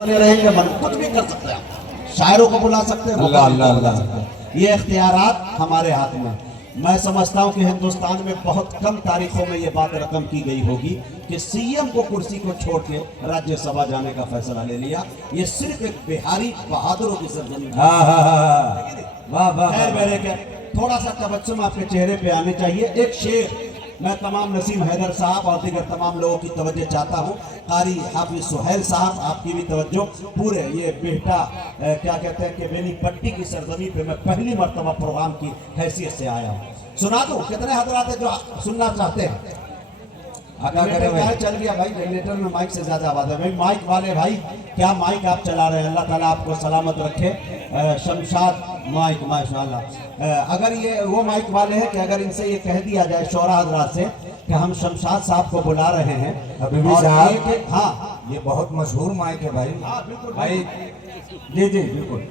रहेंगे मन कुछ भी कर सकते हैं, शायरों को बुला सकते हैं, अल्लाह अल्लाह बुला अल्लाह। सकते हैं। ये इख्तियारात हमारे हाथ में। मैं समझता हूँ कि हिंदुस्तान में बहुत कम तारीखों में ये बात रकम की गई होगी कि सीएम को कुर्सी को छोड़ के राज्यसभा जाने का फैसला ले लिया। ये सिर्फ एक बिहारी बहादुरों की सरजमी। वाह वाह। खैर मेरे के थोड़ा सा तबस्सुम आपके चेहरे पे आने चाहिए। एक शेर मैं तमाम नसीम हैदर साहब और दीगर तमाम लोगों की तवज्जो चाहता हूँ। कारी हाफिज सुहेल साहब आपकी भी तवज्जो। पूरे ये बेटा क्या कहते हैं कि बेनीपट्टी की सरजमी पे मैं पहली मर्तबा प्रोग्राम की हैसियत से आया हूँ। सुना दूँ कितने हजरात हैं जो सुनना चाहते हैं? क्या चल गया भाई, जनरेटर में माइक से ज्यादा आवाज है भाई। माइक वाले भाई क्या माइक आप चला रहे हैं? अल्लाह ताला आपको सलामत रखे। शमशाद माइक माशाल्लाह। अगर ये वो माइक वाले हैं कि अगर इनसे ये कह दिया जाए शौरा हजरात से कि हम शमशाद साहब को बुला रहे हैं अभी और साहब, हाँ ये बहुत मशहूर माइक है भाई। हाँ बिल्कुल भाई जी जी बिल्कुल।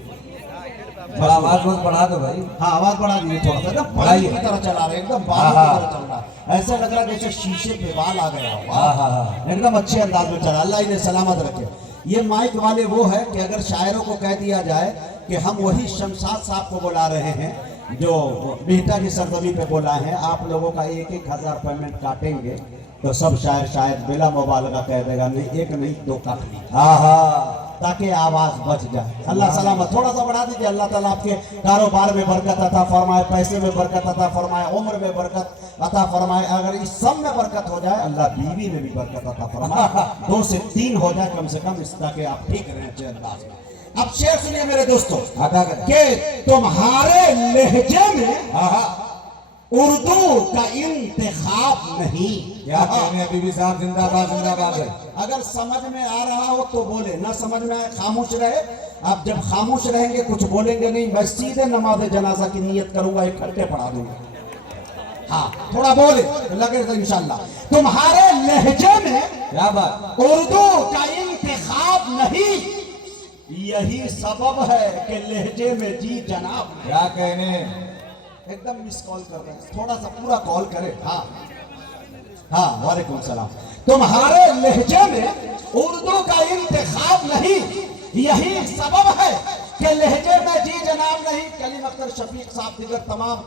थोड़ा आवाज बहुत बढ़ा दो भाई। हाँ आवाज बढ़ा दीजिए थोड़ा सा। एकदम बाल की तरह चला रहे हैं, एकदम बाल की तरह चल रहा है। ऐसा लग रहा है जैसे शीशे पे बाल आ गया हो। एकदम अच्छे अंदाज में चला। अल्लाह इन्हें सलामत रखे। ये माइक वाले वो है कि अगर शायरों को कह दिया जाए कि हम वही शमशाद साहब को बुला रहे हैं जो बिहटा की सरजमी पे बोला है, आप लोगों का 1,000 पेमेंट काटेंगे, तो सब शायर शायद बिला मुबालगा कह देगा नहीं एक नहीं दो काट ली। ताकि आवाज बच जाए। अल्लाह सलामत। थोड़ा सा बढ़ा दीजिए। अल्लाह ताला आपके कारोबार में बरकत अता फरमाए, पैसे में बरकत अता फरमाए, उम्र में बरकत अता फरमाए। अगर इस सब में बरकत हो जाए, अल्लाह बीवी में भी बरकत अता फरमाए। 2 से 3 हो जाए कम से कम, इस ताकि आप ठीक रहें अच्छे अंदाज में। अब शेर सुनिए मेरे दोस्तों कि तुम्हारे लहजे में उर्दू का इंतखाब नहीं। क्या कहने बीबी साहब, जिंदाबाद जिंदाबाद है। अगर समझ में आ रहा हो तो बोले, ना समझ में आए खामोश रहे। आप जब खामोश रहेंगे कुछ बोलेंगे नहीं, मैं सीधे नमाज जनाजा की नियत करूंगा, इकट्ठे पढ़ा दूंगा। हाँ थोड़ा बोले तो लगे तो इंशाल्लाह। तुम्हारे लहजे में क्या बात, उर्दू का इंतखाब नहीं, यही सबब है कि लहजे में जी जनाब। क्या कहने। एकदम मिस कॉल कर रहे हैं, थोड़ा सा पूरा कॉल करें। हाँ हाँ वालेकुम सलाम। तुम्हारे लहजे में उर्दू का इंतखाब नहीं, यही सबब है कि लहजे में जी जनाब नहीं। कलीम अख्तर शफीक साहब दीगर तमाम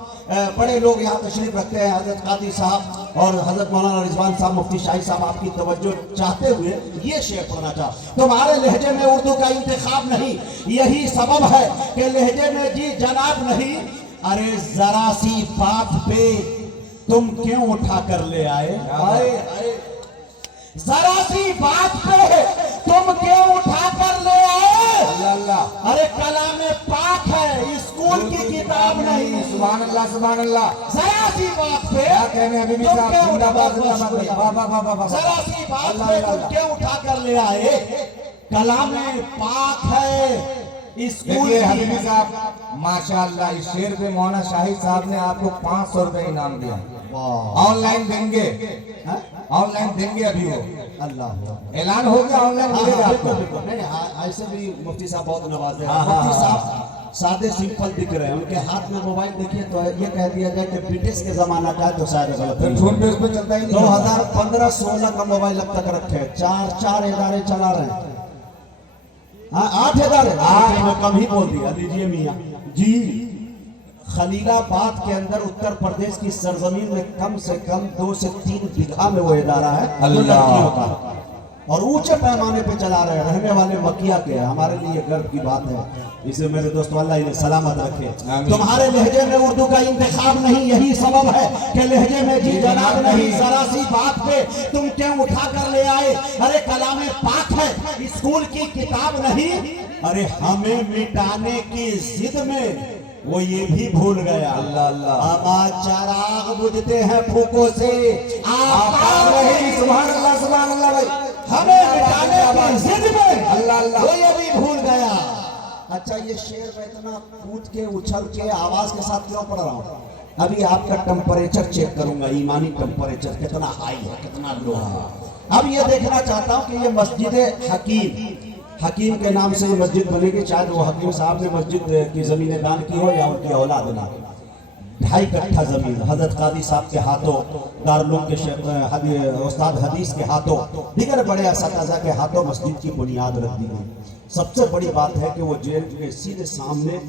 बड़े लोग यहाँ तशरीफ रखते हैं, हजरत कादी साहब और हजरत मौलाना रिजवान साहब, मुफ्ती शाही साहब आपकी तवज्जो चाहते हुए ये शेर पढ़ना चाह। तुम्हारे लहजे में उर्दू का इंतखाब नहीं, यही सबब है कि लहजे में जी जनाब नहीं। अरे जरा सी बात पे तुम क्यों उठा कर ले आए? जरा सी बात पे तुम क्यों उठा कर ले आए? अल्लाह अल्लाह। अरे कलाम पाक है, स्कूल की किताब नहीं। सुभान अल्लाह सुभान अल्लाह। जरा सी बात पे क्या कहने बीबी तुम साहब, क्यों जिंदाबाद उठा- जिंदाबाद। वाह वाह वाह वाह वाह। जरा सी बात पे तुम क्यों उठा कर ले आए? कलाम पाक है, स्कूल देखिए की हबीबी साहब माशाअल्लाह, इस शेर पे मौलाना शाहिद साहब ने आपको 500 रुपए इनाम दिया। ऑनलाइन देंगे, ऑनलाइन देंगे अभी वो अल्लाह ऐलान हो गया, ऑनलाइन मिलेगा आपको। नहीं ऐसे भी मुफ्ती साहब बहुत नवाजे हैं। हाँ, हाँ, मुफ्ती हाँ। साहब सादे सिंपल दिख रहे हैं, उनके हाथ में मोबाइल देखिए तो ये कह दिया जाए कि ब्रिटिश के जमाना का है तो शायद गलत फिर नहीं। फोन पे उस पे चलता ही नहीं। 2015-16 का मोबाइल अब तक रखे, 4 इदारे चला रहे हैं। हाँ 8 इदारे, 8 में कम ही बोल दिया। लीजिए मियाँ जी, खलीलाबाद के अंदर उत्तर प्रदेश की सरजमीन में कम से कम 2 से 3 बीघा में वो इदारा है जो लड़कियों का, और ऊंचे पैमाने पे चला रहे हैं। रहने वाले मकिया के हैं। हमारे लिए गर्व की बात है। इसे मेरे दोस्तों अल्लाह इन्हें सलामत रखे। तुम्हारे लहजे में उर्दू का इंतखाब नहीं, यही सबब है कि लहजे में जी जनाब नहीं। जरा सी बात पे तुम क्यों उठा कर ले आए? अरे कलाम पाक है, स्कूल की किताब नहीं। अरे हमें मिटाने की जिद में वो ये भी भूल गया। अल्लाह अल्लाह। आवाज चराग बुझते हैं फूकों से, आकार नहीं। सुभान अल्लाह सुभान अल्लाह भाई। हमें मिटाने की जिद में अल्लाह अल्लाह। वो ये भी भूल गया। अच्छा ये शेर में इतना कूद के उछल के आवाज के साथ क्यों पढ़ रहा हूँ? अभी आपका टेम्परेचर चेक करूंगा, ईमानी टेम्परेचर कितना हाई है कितना लो है। अब ये देखना चाहता हूँ कि ये मस्जिद हकीम के नाम से ये मस्जिद बनेगी। शायद वो हकीम साहब ने मस्जिद की जमीनें दान की हो या उनकी औलाद ना। 2.5 कट्ठा जमीन हजरत कादी साहब के हाथों, दारुल के उस्ताद हदीस के हाथों, दीगर बड़े असातिज़ा के हाथों मस्जिद की बुनियाद रख दी गई। सबसे बड़ी बात है कि वो जेल के सीधे सामने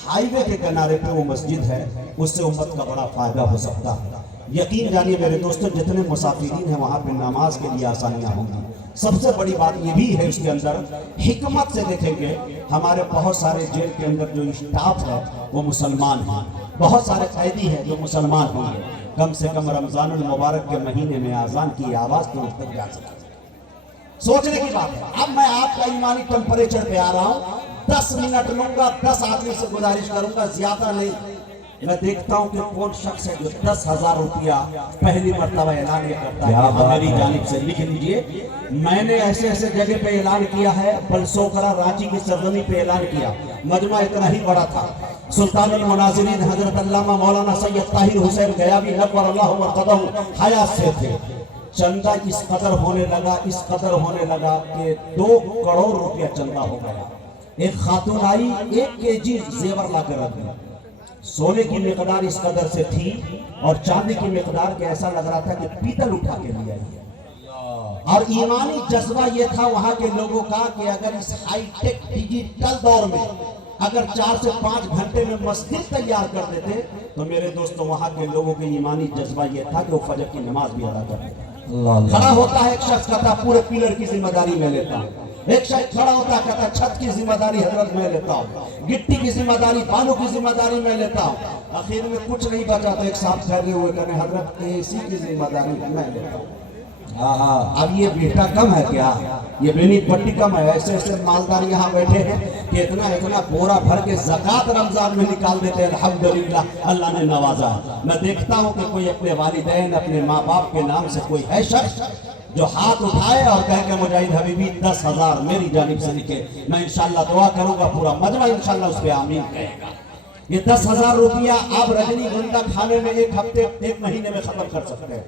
हाईवे के किनारे पे वो मस्जिद है, उससे उम्मत का बड़ा फायदा हो सकता है। यकीन जानिए मेरे दोस्तों, जितने मुसाफिरीन हैं वहाँ पे नमाज के लिए आसानियाँ होंगी। सबसे बड़ी बात ये भी है उसके अंदर, हिकमत से देखेंगे हमारे बहुत सारे जेल के अंदर जो स्टाफ है वो मुसलमान हैं, बहुत सारे कैदी हैं जो मुसलमान होंगे। कम से कम रमज़ानुल मुबारक के महीने में आज़ान की आवाज़ तो उस तक जा सके, सोचने की बात है। अब मैं आपका ईमानी टेम्परेचर पे आ रहा हूँ, 10 मिनट लूंगा, 10 आदमी से गुजारिश करूंगा, ज्यादा नहीं। मैं देखता हूँ कि कौन शख्स है जो 10,000 रुपया पहली मर्तबा ऐलान ये करता है। मेरी जानिब से लिख लीजिए, मैंने ऐसे ऐसे जगह पे ऐलान किया है, बलसोकरा रांची की सरजमी पे ऐलान किया, मजमा इतना ही बड़ा था। सुल्तानुल मुनाज़िरीन हजरत अल्लामा मौलाना सैयद ताहिर हुसैन गयावी नव्वरल्लाहु मरक़दहू हयात से थे। चंदा इस कदर होने लगा कि 2 करोड़ रुपया चंदा हो गया। एक खातून आई, 1 केजी जेवर ला कर रख दिया। सोने की मिकदार इस कदर से थी और चांदी की मिकदार के ऐसा लग रहा था कि पीतल उठा के लिया है। और ईमानी जज्बा ये था वहां के लोगों का कि अगर इस हाईटेक डिजिटल दौर में अगर 4 से 5 घंटे में मस्जिद तैयार कर देते तो मेरे दोस्तों वहां के लोगों के ईमानी जज्बा ये था कि वो फजर की नमाज भी अदा करते। खड़ा होता है एक शख्स, कहता पूरे पिलर की जिम्मेदारी में लेता हूँ। एक शख्स खड़ा होता है, कहता छत की जिम्मेदारी हजरत मैं लेता हूँ, गिट्टी की जिम्मेदारी, बालू की जिम्मेदारी मैं लेता हूँ। आखिर में कुछ नहीं बचा तो एक साहब ठहरे हुए कहने हजरत एसी की जिम्मेदारी मैं लेता हूँ। अब ये बेटा कम है क्या, ये बेनी पट्टी कम है? ऐसे ऐसे मालदार यहाँ बैठे हैं कि इतना बोरा भर के ज़कात रमजान में निकाल देते हैं। अल्हम्दुलिल्लाह, अल्लाह ने नवाजा। मैं देखता हूँ कि कोई अपने वालिदैन, अपने माँ बाप के नाम से कोई है शख्स जो हाथ उठाए और कहे कि मुजाहिद हबीबी 10,000 मेरी जानिब से लिखे, मैं इंशाल्लाह दुआ करूंगा, पूरा मजमा इंशाल्लाह उस पे आमीन कहेगा। ये 10,000 रुपया आप रजनीगंधा खाने में 1 हफ्ते 1 महीने में खत्म कर सकते हैं,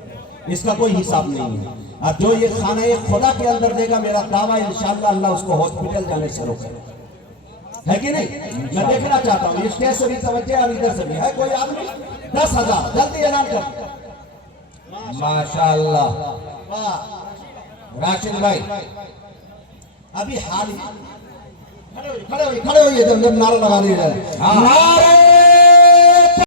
इसका कोई हिसाब नहीं है। और जो ये खाना एक खुदा के अंदर देगा, मेरा दावा इंशाल्लाह अल्लाह उसको हॉस्पिटल जाने से रोकेगा, है कि नहीं? मैं देखना चाहता हूँ स्टेज से भी तवज्जो और इधर से भी है कोई आदमी। 10,000 जल्दी ऐलान कर। माशाअल्लाह राशिद भाई, अभी हाल ही खड़े होइए जब नारा लगा दिया जाए। नारे